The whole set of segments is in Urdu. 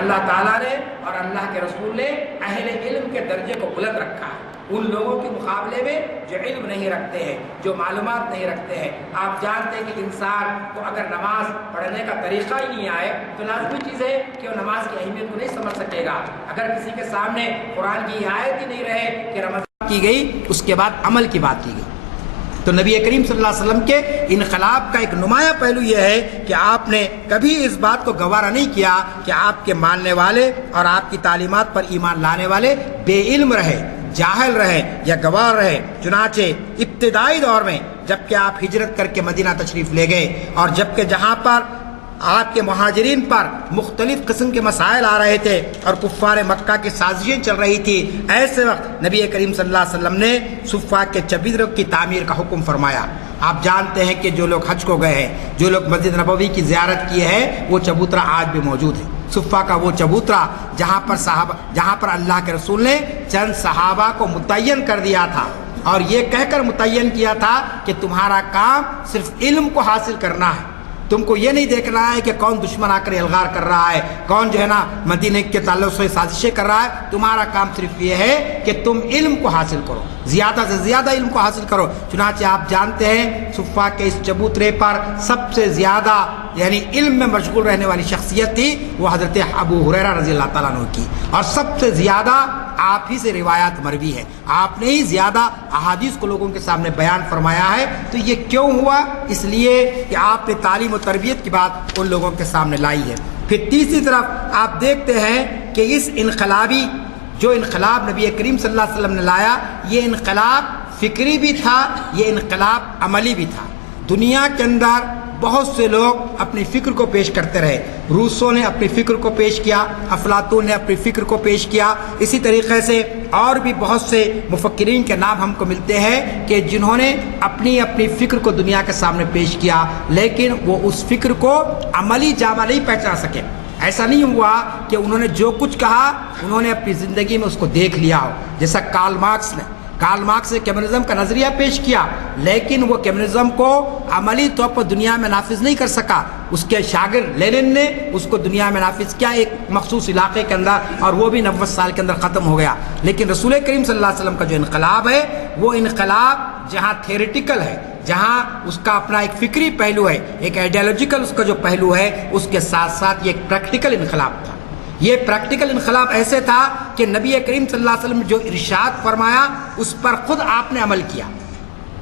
اللہ تعالیٰ نے اور اللہ کے رسول نے اہل علم کے درجے کو بلند رکھا ہے ان لوگوں کے مقابلے میں جو علم نہیں رکھتے ہیں، جو معلومات نہیں رکھتے ہیں۔ آپ جانتے ہیں کہ انسان کو اگر نماز پڑھنے کا طریقہ ہی نہیں آئے تو لازمی چیز ہے کہ وہ نماز کی اہمیت کو نہیں سمجھ سکے گا۔ اگر کسی کے سامنے قرآن کی آیت ہی نہیں رہے کہ رمضان کی گئی، اس کے بعد عمل کی بات کی گئی، تو نبی کریم صلی اللہ علیہ وسلم کے انقلاب کا ایک نمایاں پہلو یہ ہے کہ آپ نے کبھی اس بات کو گوارا نہیں کیا کہ آپ کے ماننے والے اور آپ کی تعلیمات پر ایمان لانے والے بے علم رہے، جاہل رہے یا گوار رہے۔ چنانچہ ابتدائی دور میں جبکہ آپ ہجرت کر کے مدینہ تشریف لے گئے اور جبکہ جہاں پر آپ کے مہاجرین پر مختلف قسم کے مسائل آ رہے تھے اور کفار مکہ کی سازشیں چل رہی تھی، ایسے وقت نبی کریم صلی اللہ علیہ وسلم نے صفا کے چبوتروں کی تعمیر کا حکم فرمایا۔ آپ جانتے ہیں کہ جو لوگ حج کو گئے ہیں، جو لوگ مسجد نبوی کی زیارت کیے ہیں، وہ چبوترا آج بھی موجود ہے۔ صفا کا وہ چبوترا جہاں پر اللہ کے رسول نے چند صحابہ کو متعین کر دیا تھا اور یہ کہہ کر متعین کیا تھا کہ تمہارا کام صرف علم کو حاصل کرنا ہے، تم کو یہ نہیں دیکھنا ہے کہ کون دشمن آ کر الغار کر رہا ہے، کون جو ہے نا مدینہ کے تعلق سے سازشیں کر رہا ہے، تمہارا کام صرف یہ ہے کہ تم علم کو حاصل کرو، زیادہ سے زیادہ علم کو حاصل کرو۔ چنانچہ آپ جانتے ہیں صفا کے اس چبوترے پر سب سے زیادہ یعنی علم میں مشغول رہنے والی شخصیت تھی وہ حضرت ابو ہریرہ رضی اللہ تعالیٰ عنہ کی، اور سب سے زیادہ آپ ہی سے روایات مروی ہے، آپ نے ہی زیادہ احادیث کو لوگوں کے سامنے بیان فرمایا ہے۔ تو یہ کیوں ہوا؟ اس لیے کہ آپ نے تعلیم و تربیت کی بات ان لوگوں کے سامنے لائی ہے۔ پھر تیسری طرف آپ دیکھتے ہیں کہ اس جو انقلاب نبی کریم صلی اللہ علیہ وسلم نے لایا، یہ انقلاب فکری بھی تھا، یہ انقلاب عملی بھی تھا۔ دنیا کے اندر بہت سے لوگ اپنی فکر کو پیش کرتے رہے، روسوں نے اپنی فکر کو پیش کیا، افلاطون نے اپنی فکر کو پیش کیا، اسی طریقے سے اور بھی بہت سے مفکرین کے نام ہم کو ملتے ہیں کہ جنہوں نے اپنی فکر کو دنیا کے سامنے پیش کیا، لیکن وہ اس فکر کو عملی جامہ نہیں پہچان سکے۔ ایسا نہیں ہوا کہ انہوں نے جو کچھ کہا انہوں نے اپنی زندگی میں اس کو دیکھ لیا ہو، جیسا کارل مارکس نے کمیونزم کا نظریہ پیش کیا، لیکن وہ کمیونزم کو عملی طور پر دنیا میں نافذ نہیں کر سکا۔ اس کے شاگرد لینن نے اس کو دنیا میں نافذ کیا ایک مخصوص علاقے کے اندر، اور وہ بھی 90 سال کے اندر ختم ہو گیا۔ لیکن رسول کریم صلی اللہ علیہ وسلم کا جو انقلاب ہے وہ انقلاب جہاں تھیوریٹیکل ہے، جہاں اس کا اپنا ایک فکری پہلو ہے، ایک آئیڈیالوجیکل اس کا جو پہلو ہے، اس کے ساتھ ساتھ یہ ایک پریکٹیکل انقلاب تھا۔ یہ پریکٹیکل انقلاب ایسے تھا کہ نبی کریم صلی اللہ علیہ وسلم نے جو ارشاد فرمایا اس پر خود آپ نے عمل کیا۔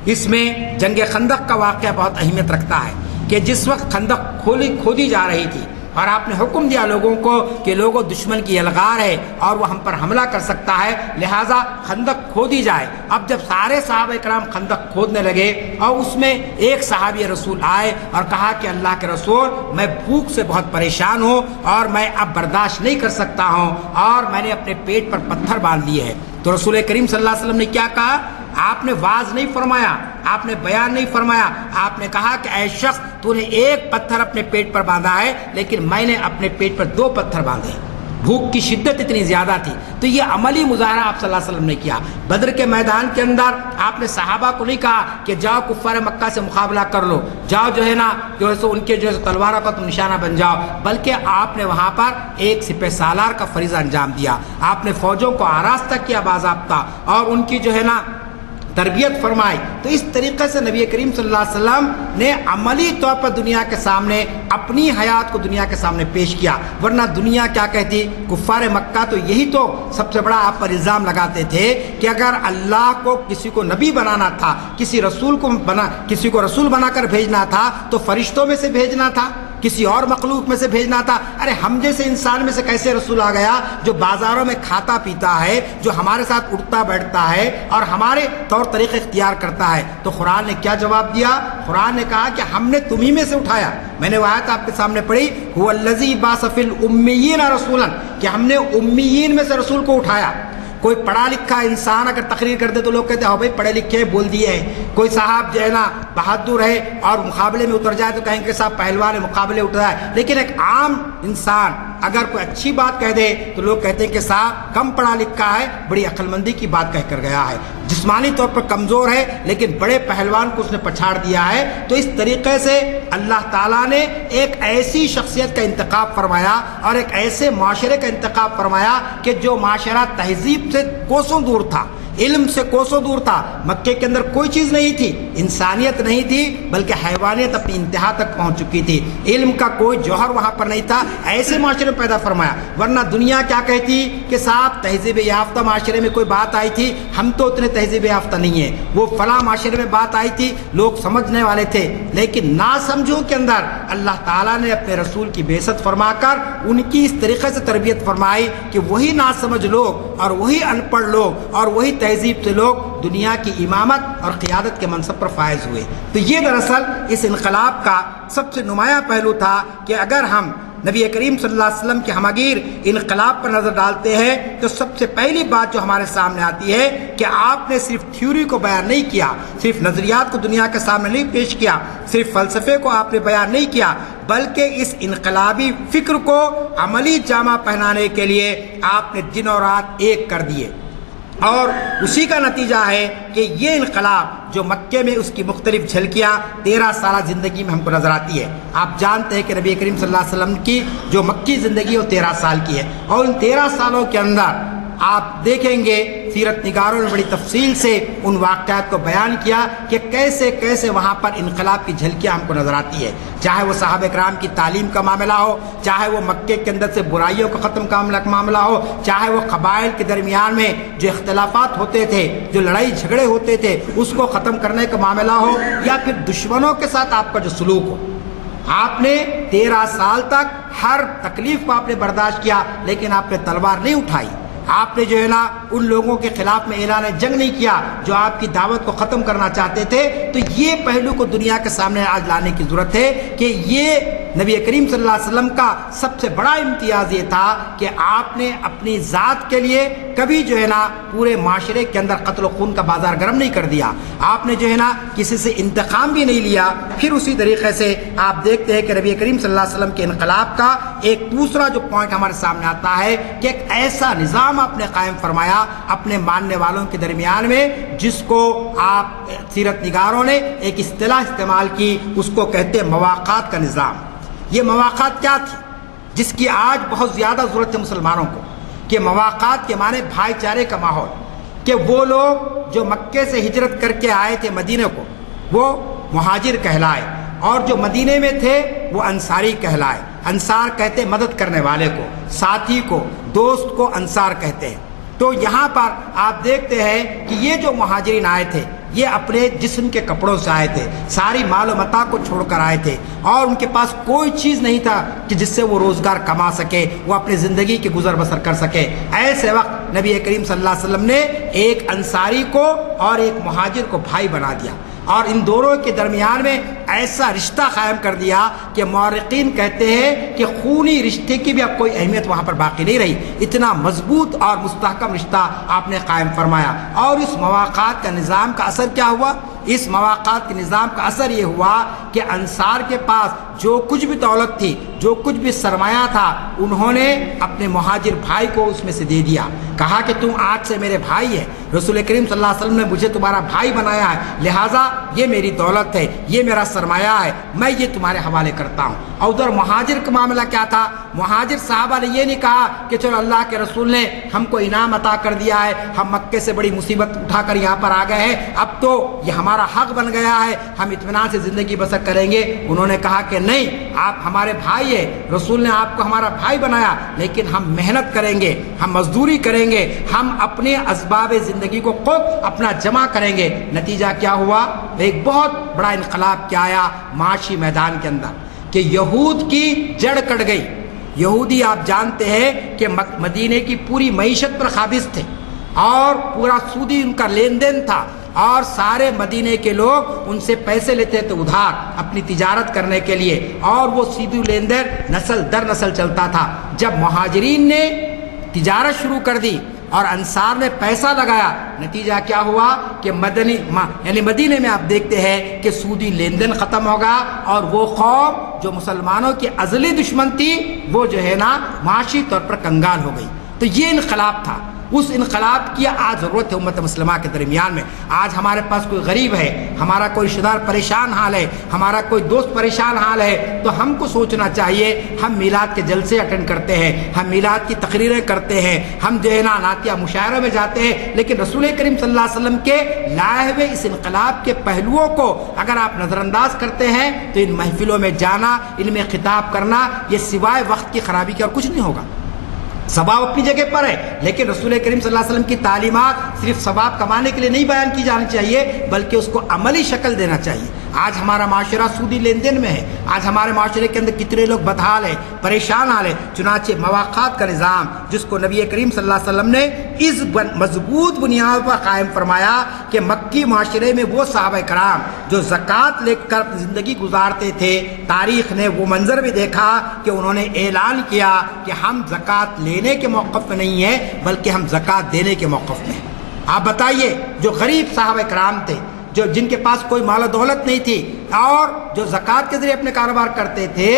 اس میں جنگ خندق کا واقعہ بہت اہمیت رکھتا ہے کہ جس وقت خندق کھودی جا رہی تھی اور آپ نے حکم دیا لوگوں کو کہ لوگوں دشمن کی الغار ہے اور وہ ہم پر حملہ کر سکتا ہے، لہٰذا خندق کھودی جائے۔ اب جب سارے صحابہ کرام خندق کھودنے لگے اور اس میں ایک صحابی رسول آئے اور کہا کہ اللہ کے رسول میں بھوک سے بہت پریشان ہوں اور میں اب برداشت نہیں کر سکتا ہوں اور میں نے اپنے پیٹ پر پتھر باندھ لیے ہیں، تو رسول کریم صلی اللہ علیہ وسلم نے کیا کہا؟ آپ نے واز نہیں فرمایا، آپ نے بیان نہیں فرمایا، آپ نے کہا کہ اے شخص تو نے ایک پتھر اپنے پیٹ پر باندھا ہے لیکن میں نے اپنے پیٹ پر 2 پتھر باندھے۔ بھوک کی شدت اتنی زیادہ تھی، تو یہ عملی مظاہرہ آپ صلی اللہ علیہ وسلم نے کیا۔ بدر کے میدان کے اندر آپ نے صحابہ کو نہیں کہا کہ جاؤ کفار مکہ سے مقابلہ کر لو، جاؤ جو ہے نا جو ہے سو ان کے جو ہے تلواروں کا تم نشانہ بن جاؤ، بلکہ آپ نے وہاں پر ایک سپہ سالار کا فریضہ انجام دیا۔ آپ نے فوجوں کو آراستہ کیا باضابطہ اور ان کی جو ہے نا تربیت فرمائی۔ تو اس طریقے سے نبی کریم صلی اللہ علیہ وسلم نے عملی طور پر دنیا کے سامنے اپنی حیات کو دنیا کے سامنے پیش کیا، ورنہ دنیا کیا کہتی؟ کفار مکہ تو یہی تو سب سے بڑا آپ پر الزام لگاتے تھے کہ اگر اللہ کو کسی کو نبی بنانا تھا، کسی کو رسول بنا کر بھیجنا تھا تو فرشتوں میں سے بھیجنا تھا، کسی اور مخلوق میں سے بھیجنا تھا۔ ارے ہم جیسے انسان میں سے کیسے رسول آ گیا جو بازاروں میں کھاتا پیتا ہے، جو ہمارے ساتھ اٹھتا بیٹھتا ہے اور ہمارے طور طریقے اختیار کرتا ہے؟ تو قرآن نے کیا جواب دیا؟ قرآن نے کہا کہ ہم نے تمہیں میں سے اٹھایا۔ میں نے وہ آیت آپ کے سامنے پڑھی، هو الذی بعث فی الامیین رسولا، کہ ہم نے امیین میں سے رسول کو اٹھایا۔ کوئی پڑھا لکھا انسان اگر تقریر کر دے تو لوگ کہتے ہیں ہاں بھائی پڑھے لکھے بول دیے ہیں۔ کوئی صاحب جو ہے نا بہادر ہے اور مقابلے میں اتر جائے تو کہیں کہ صاحب پہلوان ہے مقابلے اٹھ رہا ہے، لیکن ایک عام انسان اگر کوئی اچھی بات کہہ دے تو لوگ کہتے ہیں کہ صاحب کم پڑھا لکھا ہے، بڑی عقل مندی کی بات کہہ کر گیا ہے، جسمانی طور پر کمزور ہے لیکن بڑے پہلوان کو اس نے پچھاڑ دیا ہے۔ تو اس طریقے سے اللہ تعالیٰ نے ایک ایسی شخصیت کا انتخاب فرمایا اور ایک ایسے معاشرے کا انتخاب فرمایا کہ جو معاشرہ تہذیب سے کوسوں دور تھا، علم سے کوسوں دور تھا۔ مکے کے اندر کوئی چیز نہیں تھی، انسانیت نہیں تھی، بلکہ حیوانیت اپنی انتہا تک پہنچ چکی تھی، علم کا کوئی جوہر وہاں پر نہیں تھا۔ ایسے معاشرے میں پیدا فرمایا، ورنہ دنیا کیا کہتی کہ صاحب تہذیب یافتہ معاشرے میں کوئی بات آئی تھی، ہم تو اتنے تہذیب یافتہ نہیں ہیں، وہ فلاں معاشرے میں بات آئی تھی، لوگ سمجھنے والے تھے، لیکن ناسمجھوں کے اندر اللہ تعالیٰ نے اپنے رسول کی بعثت فرما کر ان کی اس طریقے سے تربیت فرمائی کہ وہی ناسمجھ لوگ اور وہی ان پڑھ لوگ اور وہی تہذیب سے لوگ دنیا کی امامت اور قیادت کے منصب پر فائز ہوئے۔ تو یہ دراصل اس انقلاب کا سب سے نمایاں پہلو تھا کہ اگر ہم نبی کریم صلی اللہ علیہ وسلم کے ہمگیر انقلاب پر نظر ڈالتے ہیں تو سب سے پہلی بات جو ہمارے سامنے آتی ہے کہ آپ نے صرف تھیوری کو بیان نہیں کیا، صرف نظریات کو دنیا کے سامنے نہیں پیش کیا، صرف فلسفے کو آپ نے بیان نہیں کیا، بلکہ اس انقلابی فکر کو عملی جامہ پہنانے کے لیے آپ نے دن اور رات ایک کر دیے۔ اور اسی کا نتیجہ ہے کہ یہ انقلاب جو مکے میں اس کی مختلف جھلکیاں 13 سالہ زندگی میں ہم کو نظر آتی ہے۔ آپ جانتے ہیں کہ نبی کریم صلی اللہ علیہ وسلم کی جو مکی زندگی وہ 13 سال کی ہے، اور ان 13 سالوں کے اندر آپ دیکھیں گے سیرت نگاروں نے بڑی تفصیل سے ان واقعات کو بیان کیا کہ کیسے کیسے وہاں پر انقلاب کی جھلکیاں ہم کو نظر آتی ہے، چاہے وہ صحابہ کرام کی تعلیم کا معاملہ ہو، چاہے وہ مکے کے اندر سے برائیوں کو ختم کرنے کا معاملہ ہو، چاہے وہ قبائل کے درمیان میں جو اختلافات ہوتے تھے، جو لڑائی جھگڑے ہوتے تھے، اس کو ختم کرنے کا معاملہ ہو، یا پھر دشمنوں کے ساتھ آپ کا جو سلوک ہو۔ آپ نے 13 سال تک ہر تکلیف کو آپ نے برداشت کیا، لیکن آپ نے تلوار نہیں اٹھائی، آپ نے جو ہے نا ان لوگوں کے خلاف میں اعلان جنگ نہیں کیا جو آپ کی دعوت کو ختم کرنا چاہتے تھے۔ تو یہ پہلو کو دنیا کے سامنے آج لانے کی ضرورت ہے کہ یہ نبی کریم صلی اللہ علیہ وسلم کا سب سے بڑا امتیاز یہ تھا کہ آپ نے اپنی ذات کے لیے کبھی جو ہے نا پورے معاشرے کے اندر قتل و خون کا بازار گرم نہیں کر دیا، آپ نے جو ہے نا کسی سے انتقام بھی نہیں لیا۔ پھر اسی طریقے سے آپ دیکھتے ہیں کہ نبی کریم صلی اللہ علیہ وسلم کے انقلاب کا ایک دوسرا جو پوائنٹ ہمارے سامنے آتا ہے کہ ایک ایسا نظام آپ نے قائم فرمایا اپنے ماننے والوں کے درمیان میں، جس کو آپ سیرت نگاروں نے ایک اصطلاح استعمال کی، اس کو کہتے ہیں مواقعات کا نظام۔ یہ مواقعات کیا تھی جس کی آج بہت زیادہ ضرورت ہے مسلمانوں کو، کہ مواقعات کے معنی بھائی چارے کا ماحول، کہ وہ لوگ جو مکے سے ہجرت کر کے آئے تھے مدینے کو وہ مہاجر کہلائے، اور جو مدینے میں تھے وہ انصاری کہلائے۔ انصار کہتے ہیں مدد کرنے والے کو، ساتھی کو، دوست کو انصار کہتے ہیں۔ تو یہاں پر آپ دیکھتے ہیں کہ یہ جو مہاجرین آئے تھے یہ اپنے جسم کے کپڑوں سے آئے تھے، ساری مال و متاع کو چھوڑ کر آئے تھے، اور ان کے پاس کوئی چیز نہیں تھا کہ جس سے وہ روزگار کما سکے، وہ اپنی زندگی کی گزر بسر کر سکے۔ ایسے وقت نبی کریم صلی اللہ علیہ وسلم نے ایک انصاری کو اور ایک مہاجر کو بھائی بنا دیا، اور ان دونوں کے درمیان میں ایسا رشتہ قائم کر دیا کہ مورخین کہتے ہیں کہ خونی رشتے کی بھی اب کوئی اہمیت وہاں پر باقی نہیں رہی، اتنا مضبوط اور مستحکم رشتہ آپ نے قائم فرمایا۔ اور اس مواقعات کا نظام کا اثر کیا ہوا؟ اس مواقعات کے نظام کا اثر یہ ہوا کہ انصار کے پاس جو کچھ بھی دولت تھی، جو کچھ بھی سرمایہ تھا، انہوں نے اپنے مہاجر بھائی کو اس میں سے دے دیا، کہا کہ تم آج سے میرے بھائی ہے، رسول کریم صلی اللہ علیہ وسلم نے مجھے تمہارا بھائی بنایا ہے، لہٰذا یہ میری دولت ہے، یہ میرا سرمایہ ہے، میں یہ تمہارے حوالے کرتا ہوں۔ اور ادھر مہاجر کا معاملہ کیا تھا؟ مہاجر صحابہ نے یہ نہیں کہا کہ چلو اللہ کے رسول نے ہم کو انعام عطا کر دیا ہے، ہم مکے سے بڑی مصیبت اٹھا کر یہاں پر آ گئے ہیں، اب تو یہ ہمارا حق بن گیا ہے، ہم اطمینان سے زندگی بسر کریں گے۔ انہوں نے کہا کہ نہیں، آپ ہمارے بھائی ہیں، رسول نے آپ کو ہمارا بھائی بنایا، لیکن ہم محنت کریں گے، ہم مزدوری کریں گے، ہم اپنے اسباب زندگی کو خود اپنا جمع کریں گے۔ نتیجہ کیا ہوا؟ ایک بہت بڑا انقلاب کیا آیا معاشی میدان کے اندر کہ یہود کی جڑ کٹ گئی۔ یہودی آپ جانتے ہیں کہ مدینے کی پوری معیشت پر قابض تھے، اور پورا سودی ان کا لین دین تھا، اور سارے مدینے کے لوگ ان سے پیسے لیتے تھے ادھار اپنی تجارت کرنے کے لیے، اور وہ سیدھی لین دین نسل در نسل چلتا تھا۔ جب مہاجرین نے تجارت شروع کر دی اور انصار نے پیسہ لگایا، نتیجہ کیا ہوا کہ یعنی مدینے میں آپ دیکھتے ہیں کہ سودی لین دین ختم ہوگا، اور وہ قوم جو مسلمانوں کی ازلی دشمن تھی وہ جو ہے نا معاشی طور پر کنگال ہو گئی۔ تو یہ انقلاب تھا، اس انقلاب کی آج ضرورت ہے امت مسلمہ کے درمیان میں۔ آج ہمارے پاس کوئی غریب ہے، ہمارا کوئی رشتہ دار پریشان حال ہے، ہمارا کوئی دوست پریشان حال ہے، تو ہم کو سوچنا چاہیے، ہم میلاد کے جلسے اٹینڈ کرتے ہیں، ہم میلاد کی تقریریں کرتے ہیں، ہم جو ہے نا نعتیہ مشاعروں میں جاتے ہیں، لیکن رسول کریم صلی اللہ علیہ وسلم کے لائے ہوئے اس انقلاب کے پہلوؤں کو اگر آپ نظر انداز کرتے ہیں تو ان محفلوں میں جانا، ان میں خطاب کرنا، یہ سوائے وقت کی خرابی کے اور کچھ نہیں ہوگا۔ ثواب اپنی جگہ پر ہے، لیکن رسول کریم صلی اللہ علیہ وسلم کی تعلیمات صرف ثواب کمانے کے لیے نہیں بیان کی جانی چاہیے، بلکہ اس کو عملی شکل دینا چاہیے۔ آج ہمارا معاشرہ سودی لین دین میں ہے، آج ہمارے معاشرے کے اندر کتنے لوگ بدحال ہیں، پریشان حال ہیں۔ چنانچہ مواقعات کا نظام جس کو نبی کریم صلی اللہ علیہ وسلم نے اس مضبوط بنیاد پر قائم فرمایا کہ مکی معاشرے میں وہ صحابہ کرام جو زکوٰۃ لے کر زندگی گزارتے تھے، تاریخ نے وہ منظر بھی دیکھا کہ انہوں نے اعلان کیا کہ ہم زکوٰۃ لینے کے موقف میں نہیں ہیں بلکہ ہم زکوٰۃ دینے کے موقف میں ہیں۔ آپ بتائیے، جو غریب صحابہ کرام تھے، جو جن کے پاس کوئی مال و دولت نہیں تھی اور جو زکوٰۃ کے ذریعے اپنے کاروبار کرتے تھے،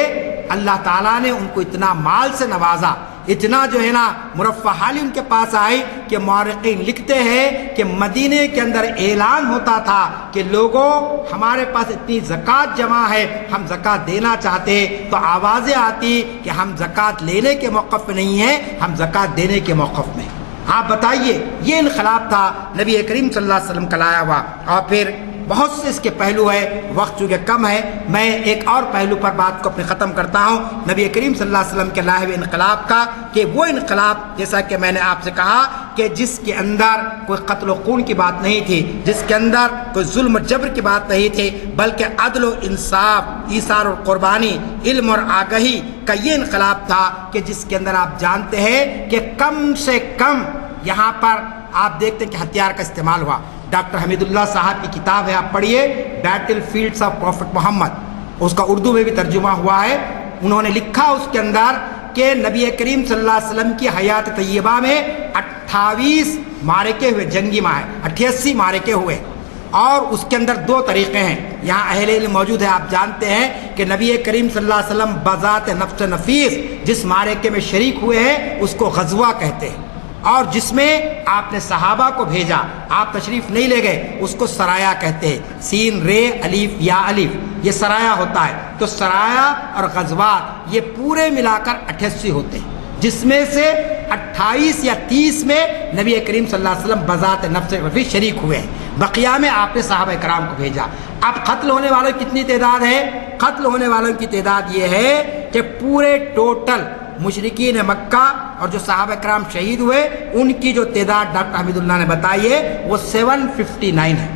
اللہ تعالیٰ نے ان کو اتنا مال سے نوازا، اتنا جو ہے نا مرفہ حالی ان کے پاس آئی کہ مورخین لکھتے ہیں کہ مدینے کے اندر اعلان ہوتا تھا کہ لوگوں ہمارے پاس اتنی زکوٰۃ جمع ہے، ہم زکوٰۃ دینا چاہتے، تو آوازیں آتی کہ ہم زکوٰۃ لینے کے موقف میں نہیں ہیں، ہم زکوٰۃ دینے کے موقف میں۔ آپ بتائیے، یہ انقلاب تھا نبی کریم صلی اللہ علیہ وسلم کا لایا ہوا۔ اور پھر بہت سے اس کے پہلو ہے، وقت چونکہ کم ہے، میں ایک اور پہلو پر بات کو اپنی ختم کرتا ہوں نبی کریم صلی اللہ علیہ وسلم کے لائے ہوئے انقلاب کا، کہ وہ انقلاب جیسا کہ میں نے آپ سے کہا کہ جس کے اندر کوئی قتل و خون کی بات نہیں تھی، جس کے اندر کوئی ظلم و جبر کی بات نہیں تھی، بلکہ عدل و انصاف، ایثار اور قربانی، علم اور آگہی کا یہ انقلاب تھا کہ جس کے اندر آپ جانتے ہیں کہ کم سے کم یہاں پر آپ دیکھتے ہیں کہ ہتھیار کا استعمال ہوا۔ ڈاکٹر حمید اللہ صاحب کی کتاب ہے، آپ پڑھیے، بیٹل فیلڈز آف پروفٹ محمد، اس کا اردو میں بھی ترجمہ ہوا ہے۔ انہوں نے لکھا اس کے اندر کہ نبی کریم صلی اللہ علیہ وسلم کی حیات طیبہ میں 28 معرکے ہوئے، جنگی 88 معرکے ہوئے، اور اس کے اندر 2 طریقے ہیں۔ یہاں اہل علم موجود ہے، آپ جانتے ہیں کہ نبی کریم صلی اللہ علیہ وسلم بذات نفس نفیس جس معرکے میں شریک ہوئے ہیں اس کو غزوہ کہتے ہیں، اور جس میں آپ نے صحابہ کو بھیجا، آپ تشریف نہیں لے گئے، اس کو سرایا کہتے ہیں، سین رے الف یا الف، یہ سرایا ہوتا ہے۔ تو سرایا اور غزوات یہ پورے ملا کر 88 ہوتے ہیں، جس میں سے 28 یا 30 میں نبی کریم صلی اللہ علیہ وسلم بذات نفس نفیس شریک ہوئے ہیں، بقیہ میں آپ نے صحابہ کرام کو بھیجا۔ اب قتل ہونے والوں کی کتنی تعداد ہے؟ قتل ہونے والوں کی تعداد یہ ہے کہ پورے ٹوٹل مشرکین مکہ اور جو صحابہ کرام شہید ہوئے ان کی جو تعداد ڈاکٹر حمید اللہ نے بتائی ہے وہ 759 ہے۔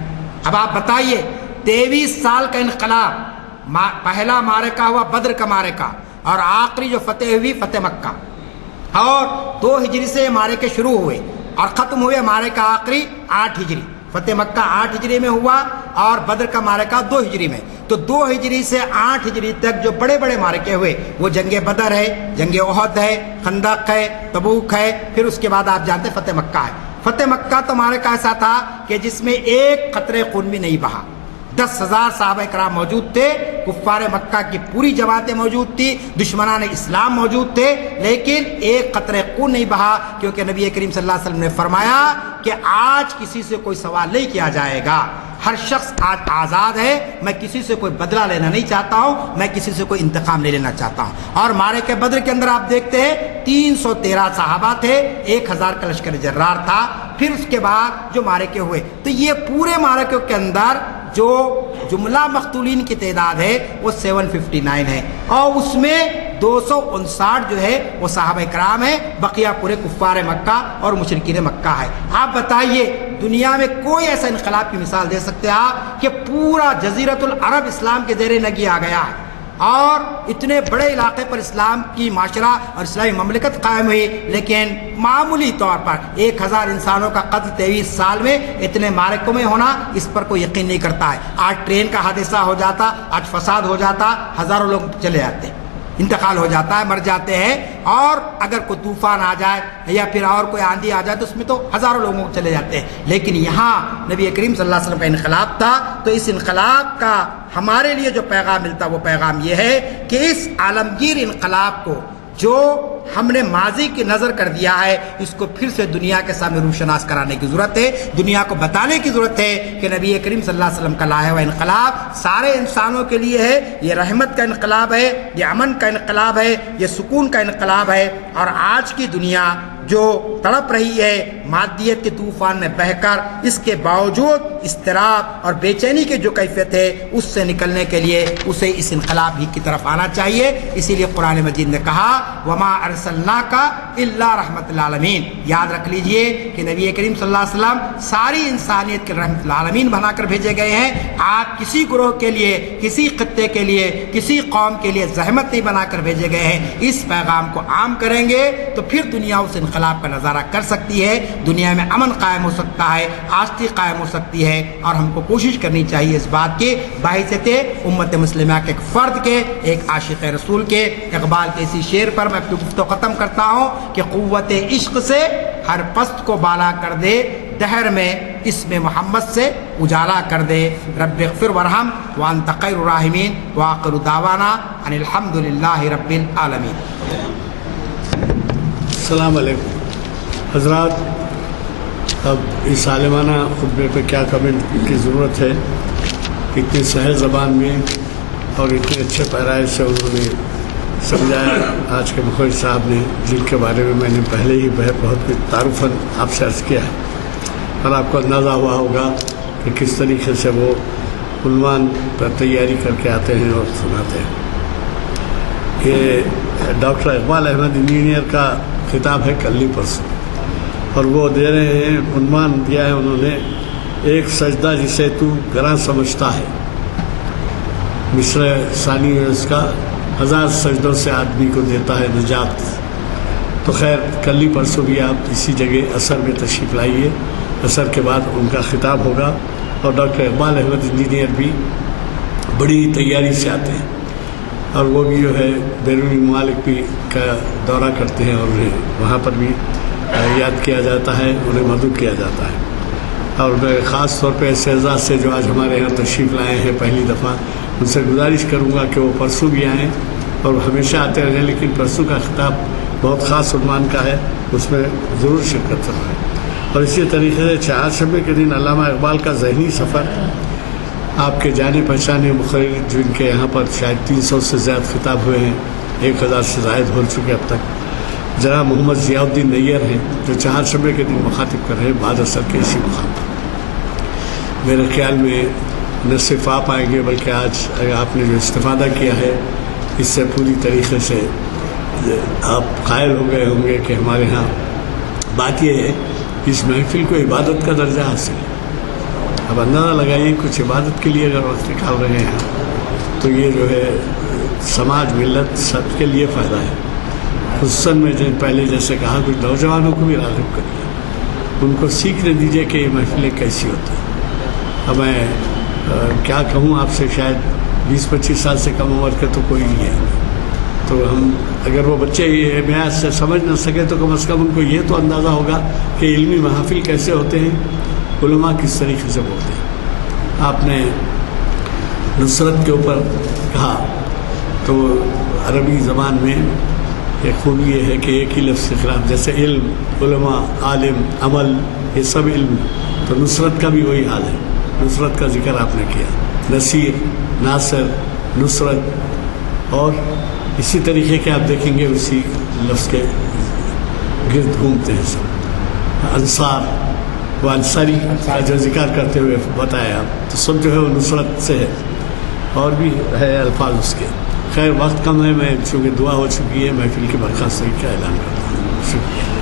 اب آپ بتائیے، 23 سال کا انقلاب، پہلا معرکہ ہوا بدر کا معرکہ، اور آخری جو فتح ہوئی فتح مکہ، اور 2 ہجری سے معرکے شروع ہوئے اور ختم ہوئے معرکہ آخری 8 ہجری۔ فتح مکہ 8 ہجری میں ہوا اور بدر کا معرکہ 2 ہجری میں۔ تو 2 ہجری سے 8 ہجری تک جو بڑے بڑے معرکے ہوئے وہ جنگ بدر ہے، جنگ احد ہے، خندق ہے، تبوک ہے، پھر اس کے بعد آپ جانتے ہیں فتح مکہ ہے۔ فتح مکہ تو معرکہ ایسا تھا کہ جس میں ایک قطرے خون بھی نہیں بہا، 10,000 صحابہ کرام موجود تھے، کفار مکہ کی پوری جماعتیں موجود تھی، دشمنان اسلام موجود تھے، لیکن ایک قطرے خون نہیں بہا، کیونکہ نبی کریم صلی اللہ علیہ وسلم نے فرمایا کہ آج کسی سے کوئی سوال نہیں کیا جائے گا، ہر شخص آج آزاد ہے، میں کسی سے کوئی بدلہ لینا نہیں چاہتا ہوں، میں کسی سے کوئی انتقام نہیں لینا چاہتا ہوں۔ اور معرکہ بدر کے اندر آپ دیکھتے ہیں 313 صحابہ تھے، 1000 کا لشکر جرار تھا۔ پھر اس کے بعد جو معرکے ہوئے، تو یہ پورے معرکوں کے اندر جو جملہ مقتولین کی تعداد ہے وہ 759 ہے، اور اس میں 259 جو ہے وہ صحابہ کرام ہیں، بقیہ پورے کفار مکہ اور مشرکین مکہ ہے۔ آپ بتائیے، دنیا میں کوئی ایسا انقلاب کی مثال دے سکتے ہیں آپ کہ پورا جزیرۃ العرب اسلام کے زیر نگی آ گیا ہے، اور اتنے بڑے علاقے پر اسلام کی معاشرہ اور اسلامی مملکت قائم ہوئی، لیکن معمولی طور پر 1000 انسانوں کا قتل 23 سال میں اتنے معرکوں میں ہونا، اس پر کوئی یقین نہیں کرتا ہے۔ آج ٹرین کا حادثہ ہو جاتا، آج فساد ہو جاتا، ہزاروں لوگ چلے جاتے۔ انتقال ہو جاتا ہے، مر جاتے ہیں، اور اگر کوئی طوفان آ جائے یا پھر اور کوئی آندھی آ جائے تو اس میں تو ہزاروں لوگوں چلے جاتے ہیں، لیکن یہاں نبی کریم صلی اللہ علیہ وسلم کا انقلاب تھا، تو اس انقلاب کا ہمارے لیے جو پیغام ملتا وہ پیغام یہ ہے کہ اس عالمگیر انقلاب کو جو ہم نے ماضی کی نظر کر دیا ہے، اس کو پھر سے دنیا کے سامنے روشناس کرانے کی ضرورت ہے، دنیا کو بتانے کی ضرورت ہے کہ نبی کریم صلی اللہ علیہ وسلم کا لایا ہوا انقلاب سارے انسانوں کے لیے ہے، یہ رحمت کا انقلاب ہے، یہ امن کا انقلاب ہے، یہ سکون کا انقلاب ہے، اور آج کی دنیا جو تڑپ رہی ہے مادیت کے طوفان میں بہہ کر، اس کے باوجود اضطراب اور بے چینی کی جو کیفیت ہے اس سے نکلنے کے لیے اسے اس انقلاب ہی کی طرف آنا چاہیے۔ اسی لیے قرآن مجید نے کہا وما ارسلناک الا رحمت للعالمین، یاد رکھ لیجئے کہ نبی کریم صلی اللہ علیہ وسلم ساری انسانیت کے رحمت للعالمین بنا کر بھیجے گئے ہیں، آپ کسی گروہ کے لیے، کسی خطے کے لیے، کسی قوم کے لیے زحمت نہیں بنا کر بھیجے گئے ہیں۔ اس پیغام کو عام کریں گے تو پھر دنیا اس انقلاب کا نظارہ کر سکتی ہے، دنیا میں امن قائم ہو سکتا ہے، آشتی قائم ہو سکتی ہے، اور ہم کو کوشش کرنی چاہیے اس بات کی بحیثیت امت مسلمہ کے ایک فرد کے، ایک عاشق رسول کے۔ اقبال کے اسی شعر پر میں اپنی گفتگو ختم کرتا ہوں کہ قوت عشق سے ہر پست کو بالا کر دے، دہر میں اسم محمد سے اجالا کر دے، رب اغفر ورحم وانت خیر الراحمین، وآخر دعوانا ان الحمد للہ رب العالمین۔ السلام علیکم حضرات، اب اس عالمانہ خطبے پہ کیا کمنٹ کی ضرورت ہے، اتنی سہل زبان میں اور اتنے اچھے پیرائے سے انہوں نے سمجھایا آج کے مخرج صاحب نے، جن کے بارے میں نے پہلے ہی بہت کچھ تعارفاً آپ سے عرض کیا ہے، اور آپ کو اندازہ ہوا ہوگا کہ کس طریقے سے وہ عنوان پر تیاری کر کے آتے ہیں اور سناتے ہیں۔ یہ ڈاکٹر اقبال احمد انجینئر کا خطاب ہے کلی پرسوں، اور وہ دے رہے ہیں، عنوان دیا ہے انہوں نے ایک سجدہ جسے تو گراں سمجھتا ہے، مصرع ثانی ہے اس کا، ہزار سجدوں سے آدمی کو دیتا ہے نجات۔ تو خیر کلی پرسوں بھی آپ اسی جگہ اثر میں تشریف لائیے، اثر کے بعد ان کا خطاب ہوگا، اور ڈاکٹر اقبال احمد انجینئر بھی بڑی تیاری سے آتے ہیں، اور وہ بھی جو ہے بیرونی ممالک بھی کا دورہ کرتے ہیں، اور انہیں وہاں پر بھی یاد کیا جاتا ہے، انہیں مدعو کیا جاتا ہے۔ اور میں خاص طور پہ شہزاد سے جو آج ہمارے یہاں تشریف لائے ہیں پہلی دفعہ، ان سے گزارش کروں گا کہ وہ پرسوں بھی آئیں، اور ہمیشہ آتے رہیں، لیکن پرسوں کا خطاب بہت خاص عنوان کا ہے، اس میں ضرور شرکت فرمائیں۔ اور اسی طریقے سے چہارشنبے کے دن علامہ اقبال کا ذہنی سفر، آپ کے جانے پہچانے مقرر جن کے یہاں پر شاید 300 سے زیادہ خطاب ہوئے ہیں، 1000 سے زائد ہو چکے اب تک، جناب محمد ضیاء الدین نیّر ہیں، جو چہارشنبے کے دن مخاطب کر رہے ہیں بعد اثر کے اسی مقام پر۔ میرے خیال میں نہ صرف آپ آئیں گے بلکہ آج آپ نے جو استفادہ کیا ہے اس سے پوری طریقے سے آپ قائل ہو گئے ہوں گے کہ ہمارے ہاں بات یہ ہے اس محفل کو عبادت کا درجہ حاصل ہے۔ اب اندازہ لگائیے کچھ عبادت کے لیے اگر وقت نکال رہے ہیں تو یہ جو ہے سماج ملت سب کے لیے فائدہ ہے، خصوصاً میں پہلے جیسے کہا کچھ نوجوانوں کو بھی راغب کریے، ان کو سیکھنے دیجیے کہ یہ محفلیں کیسی ہوتی ہیں۔ اب میں کیا کہوں آپ سے، شاید 20-25 سال سے کم عمر کے تو کوئی نہیں ہے، تو ہم اگر وہ بچے یہ میعاد سے سمجھ نہ سکے تو کم از کم ان کو یہ تو اندازہ ہوگا کہ علمی محافل کیسے ہوتے ہیں، علماء کس طریقے سے بولتے ہیں۔ آپ نے نصرت کے اوپر کہا تو عربی زبان میں ایک خوبی یہ ہے کہ ایک ہی لفظ کے خلاف، جیسے علم، علماء، عالم، عمل، یہ سب علم، تو نصرت کا بھی وہی حال ہے، نصرت کا ذکر آپ نے کیا، نصیر، ناصر، نصرت، اور اسی طریقے کے آپ دیکھیں گے اسی لفظ کے گرد گھومتے ہیں سب۔ انصار، وہ انصاری کا جو ذکر کرتے ہوئے بتایا آپ، تو سب جو ہے وہ نصرت سے ہے، اور بھی ہے الفاظ اس کے۔ خیر وقت کم ہے، میں چونکہ دعا ہو چکی ہے، محفل کی برخاستگی کا اعلان کرتا ہوں، شکریہ۔